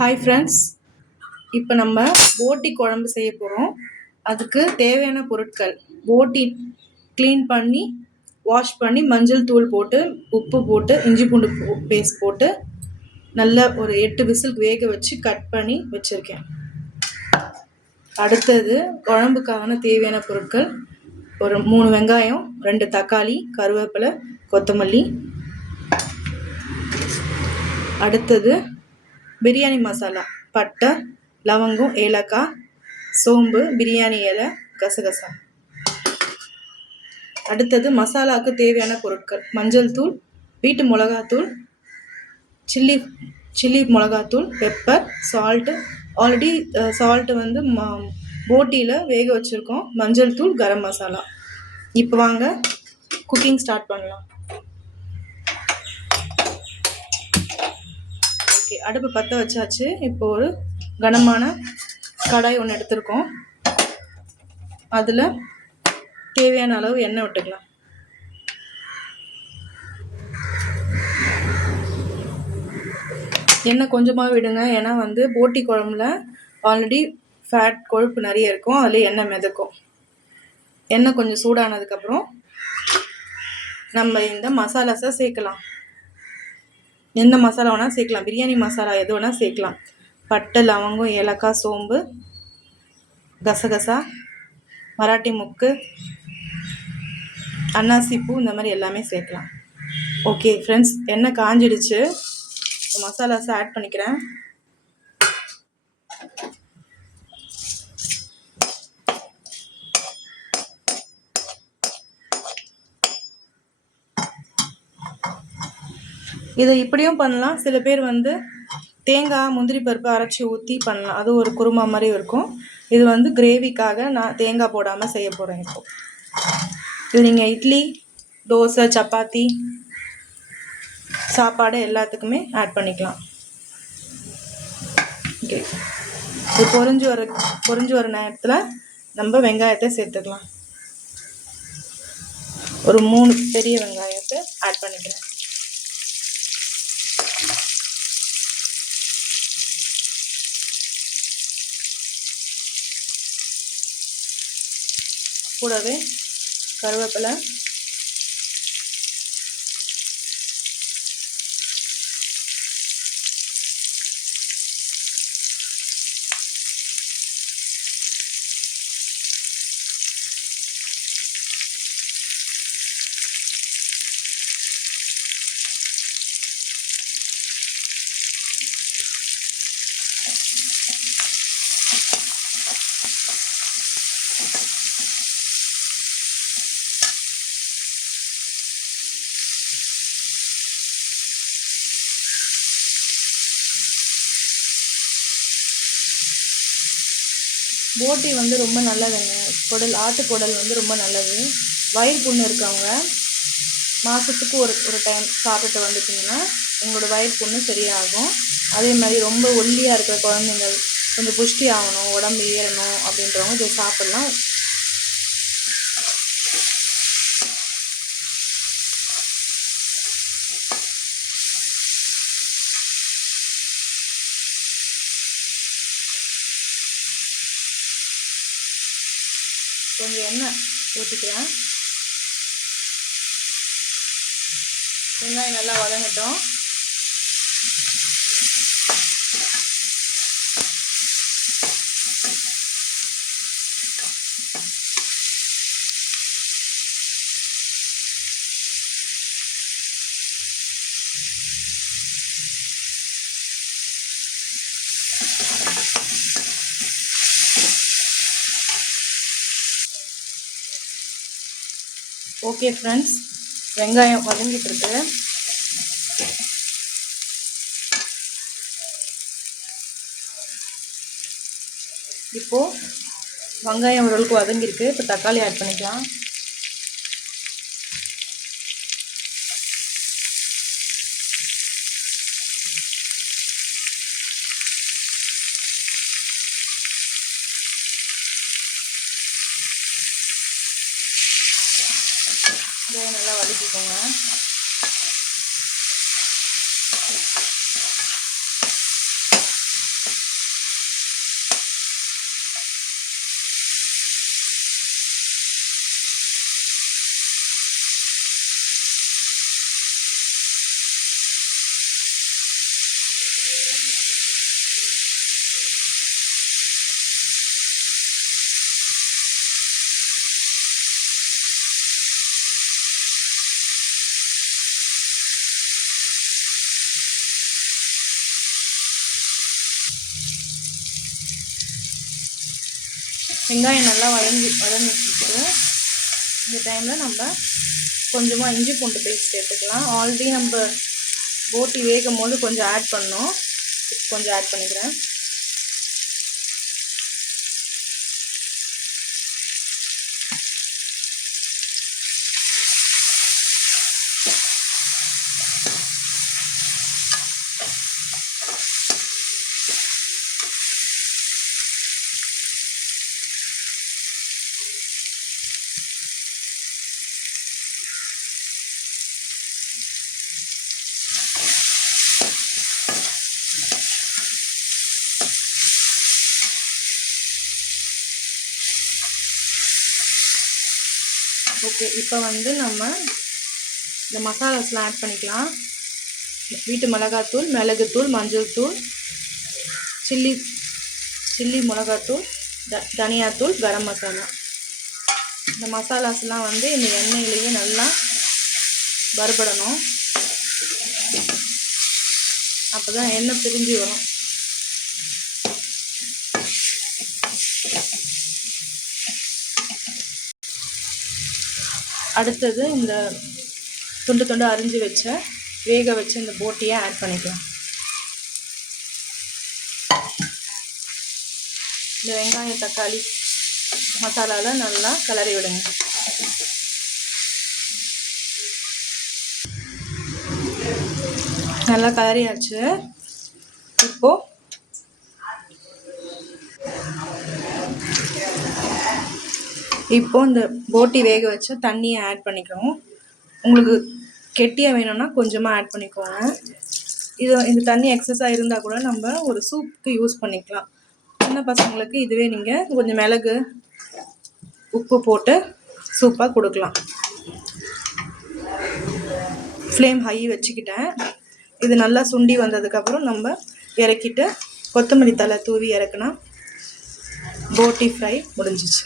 Hi friends, இப்போ நம்ம போட்டி குழம்பு செய்ய போகிறோம். அதுக்கு தேவையான பொருட்கள்: போட்டி க்ளீன் பண்ணி வாஷ் பண்ணி மஞ்சள் தூள் போட்டு உப்பு போட்டு இஞ்சி பூண்டு பேஸ்ட் போட்டு நல்லா ஒரு 8 விசில் வேக வச்சு கட் பண்ணி வச்சுருக்கேன். அடுத்தது குழம்புக்கான தேவையான பொருட்கள்: ஒரு 3 வெங்காயம், 2 தக்காளி, கருவேப்பிலை, கொத்தமல்லி. அடுத்தது பிரியாணி மசாலா: பட்டை, லவங்கம், ஏலக்காய், சோம்பு, பிரியாணி இலை, கசகசா. அடுத்தது மசாலாவுக்கு தேவையான பொருட்கள்: மஞ்சள் தூள், வீட்டு மிளகாத்தூள், சில்லி மிளகாத்தூள், பெப்பர், சால்ட்டு. ஆல்ரெடி சால்ட்டு வந்து போட்டியில் வேக வச்சுருக்கோம். மஞ்சள் தூள், கரம் மசாலா. இப்போ வாங்க குக்கிங் ஸ்டார்ட் பண்ணலாம். ஓகே, அடுப்பு பற்ற வச்சாச்சு. இப்போ ஒரு கனமான கடாய் ஒன்று எடுத்துருக்கோம். அதில் தேவையான அளவு எண்ணெய் விட்டுக்கலாம். எண்ணெய் கொஞ்சமாக விடுங்க, ஏன்னா வந்து போட்டி குழம்புல ஆல்ரெடி ஃபேட் கொழுப்பு நிறைய இருக்கும், அதில் எண்ணெய் மிதக்கும். எண்ணெய் கொஞ்சம் சூடானதுக்கப்புறம் நம்ம இந்த மசாலாஸை சேர்க்கலாம். எந்த மசாலா வேணால் சேர்க்கலாம், பிரியாணி மசாலா எது வேணால் சேர்க்கலாம். பட்டை, லவங்கம், ஏலக்காய், சோம்பு, கசகசா, மராட்டி முக்கு, அன்னாசி பூ, இந்த மாதிரி எல்லாமே சேர்க்கலாம். ஓகே ஃப்ரெண்ட்ஸ், எண்ணெய் காஞ்சிடுச்சு. மசாலாஸை ஆட் பண்ணிக்கிறேன். இதை இப்படியும் பண்ணலாம். சில பேர் வந்து தேங்காய், முந்திரி பருப்பு அரைச்சி ஊற்றி பண்ணலாம். அது ஒரு குருமா மாதிரி இருக்கும். இது வந்து கிரேவிக்காக நான் தேங்காய் போடாமல் செய்ய போகிறேன். இப்போது இது நீங்கள் இட்லி, தோசை, சப்பாத்தி, சாப்பாடு எல்லாத்துக்குமே ஆட் பண்ணிக்கலாம். ஓகே, இது பொரிஞ்சு வர நேரத்தில் நம்ம வெங்காயத்தை சேர்த்துக்கலாம். ஒரு 3 பெரிய வெங்காயத்தை ஆட் பண்ணிக்கிறேன். கூடவே கருவேப்பிலை, போட்டி வந்து ரொம்ப நல்லதுங்க. ஆட்டுக்குடல் வந்து ரொம்ப நல்லது. வயிறு புண்ணு இருக்கவங்க மாதத்துக்கு ஒரு டைம் சாப்பிட்டு வந்துட்டிங்கன்னா உங்களோட வயிறு புண்ணு சரியாகும். அதே மாதிரி ரொம்ப ஒல்லியாக இருக்கிற குழந்தைங்கள், கொஞ்சம் புஷ்டி ஆகணும், உடம்பு ஏறணும் அப்படின்றவங்க இதை சாப்பிட்லாம். கொஞ்சம் எண்ணெய் ஊற்றிக்கிறேன். வெங்காயம் நல்லா வதங்கட்டும். ஓகே ஃப்ரெண்ட்ஸ், வெங்காயம் வதங்கிட்டு இருக்கு. இப்போது வெங்காயம் ஓரளவுக்கு வதங்கியிருக்கு. இப்போ தக்காளி ஆட் பண்ணிக்கலாம். நல்லா வதக்கிக்கோங்க. வெங்காயம் நல்லா வதங்கிட்டு இந்த டைமில் நம்ம கொஞ்சமாக இஞ்சி பூண்டு பேஸ்ட் எடுத்துக்கலாம். ஆல்ரெடி நம்ம போட்டி வேகும் போது கொஞ்சம் ஆட் பண்ணோம், கொஞ்சம் ஆட் பண்ணிக்கிறேன். ஓகே, இப்போ வந்து நம்ம இந்த மசாலாஸ்லாம் ஆட் பண்ணிக்கலாம். வீட்டு மிளகாத்தூள், மிளகுத்தூள், மஞ்சள் தூள், சில்லி மிளகாத்தூள், தனியாத்தூள், கரம் மசாலா. இந்த மசாலாஸ்லாம் வந்து இந்த எண்ணெயிலேயே நல்லா வறுபடணும். அப்போ தான் எண்ணெய் பிரிஞ்சு வரும். அடுத்தது இந்த துண்டு அரிஞ்சு வேக வச்ச இந்த போட்டியை ஆட் பண்ணிக்கலாம். இந்த வெங்காயம் தக்காளி மசாலாவில் நல்லா கிளறி விடுங்க. நல்லா கிளறியாச்சு. இப்போ இந்த போட்டி வேக வச்ச தண்ணியை ஆட் பண்ணிக்கணும். உங்களுக்கு கெட்டியாக வேணும்னா கொஞ்சமாக ஆட் பண்ணிக்கோங்க. இந்த தண்ணி எக்ஸஸாக இருந்தால் கூட நம்ம ஒரு சூப்புக்கு யூஸ் பண்ணிக்கலாம். சின்ன பசங்களுக்கு இதுவே நீங்கள் கொஞ்சம் மிளகு உப்பு போட்டு சூப்பாக கொடுக்கலாம். ஃப்ளேம் ஹை வச்சுக்கிட்டேன். இது நல்லா சுண்டி வந்ததுக்கப்புறம் நம்ம இறக்கிட்டு கொத்தமல்லி தழை தூவி இறக்குனா போட்டி ஃப்ரை முடிஞ்சிச்சு.